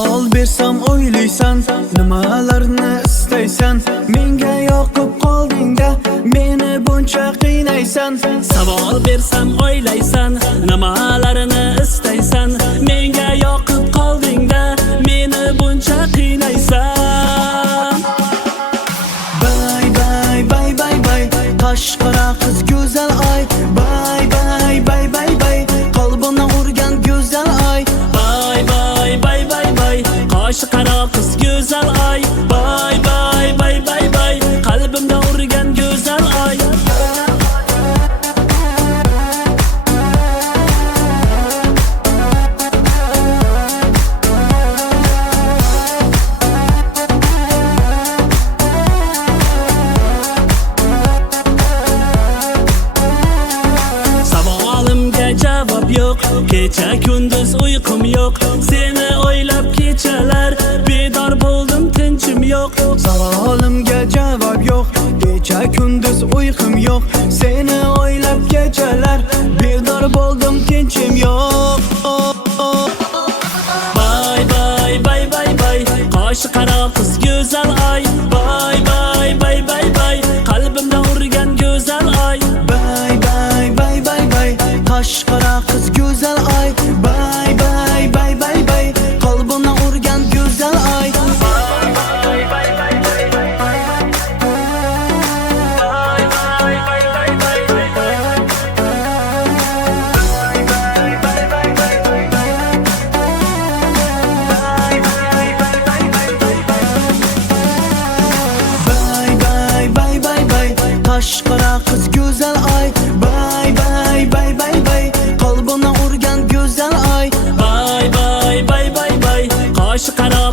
Savol bersam o'ylaysan, nimalarni istaysan? Menga yoqib qolding-da, meni buncha qiynaysan. Savol bersam o'ylaysan, nimalarni istaysan? Menga yoqib qolding-da, meni buncha qiynaysan. Bay bay bay bay bay, Qashqara qiz go'zal ay. Bay bay bay bay bay, qalbimni urgan go'zal ay. Bay bay bay bay bay, Qashqara qiz go'zal ay. Bay bay bay bay bay, qalbimda urgan go'zal ay. Savolimga javob yo'q, kecha kunduz uyqum yo'q. Seni o'ylab kechalar bedor bo'ldim, tinchim yo'q. Savolimga javob yo'q, kecha kunduz uyqum yo'q. Seni o'ylab kechalar bedor bo'ldim, tinchim yo'q. Bay bay bay bay bay, Qashqara qiz go'zal ay. Bay bay bay bay bay, qalbimda urgan go'zal ay. Bay bay bay bay bay, Qashqara qiz go'zal ay. Bay bay bay bay bay, qalbimni urgan go'zal ay. Qashqara qiz go'zal ay. Bay bay bay bay bay, qalbimni urgan go'zal ay. Bay bay bay bay bay, Qashqara